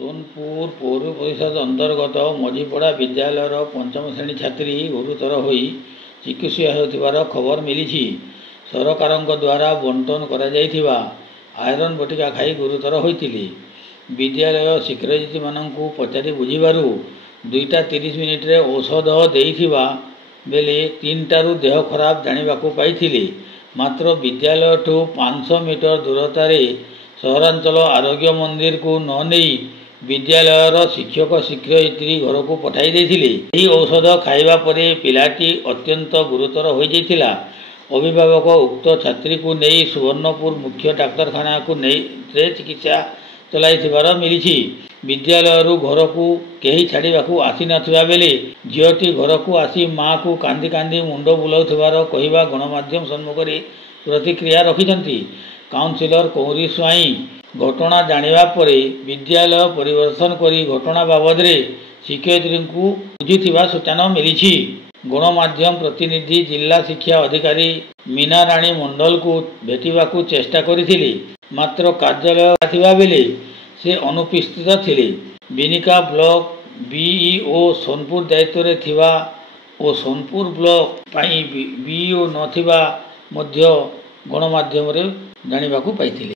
सोनपुर पौर परिषद अंतर्गत मझीपड़ा विद्यालयर पंचम श्रेणी छात्री गुरुतर हो चिकित्सा होथिबार खबर मिली। सरकार द्वारा बंटन करा आयरन बटिका खाई गुरुतर होइतिले। विद्यालय शिक्षयित्री मानू पचारि बुझीबारु 2:30 रे औषध देइथिबा बेले 3टारू देह खराब जानिबाकू पाइथिले। मात्र विद्यालय ठू 500 मीटर दूरतार सहरांचल आरोग्य मंदिर को न नहीं विद्यालयर शिक्षक शिक्षयित्री घर को पठाई देथिले। एही औषध खाइबा परे पिलाटी अत्यंत गुरुतर हो जाइथिला। अभिभावक उक्त छात्री को नहीं सुवर्णपुर मुख्य डाक्तरखाना को नहीं चिकित्सा चलाइथिबार मिली। विद्यालय घर को कहीं छाड़ाकू आसी नथिबा बेले झीटी घर को आसी माँ को कांदी कांदी मुंड बुलाउथिबार कहिबा गणमाध्यम सम्मुख में प्रतिक्रिया रखिछंती। काउंसिलर कौरी स्वाई घटना जानिबा परे विद्यालय परिदर्शन करी घटना बाबद शिक्षयित्री को बुझीथिबा सूचना मिली। गणमाध्यम प्रतिनिधि जिला शिक्षा अधिकारी मीना राणी मंडल को भेटिबाकू चेष्टा करथिले, मात्र कार्यालय आथिबा बेले से अनुपस्थित थिले। बिनिका ब्लॉक बीईओ सोनपुर दायित्व रे थिबा और सोनपुर ब्लॉक पाई बीईओ नथिबा मध्य गणमाध्यम रे जानिबाकू पाइथिले।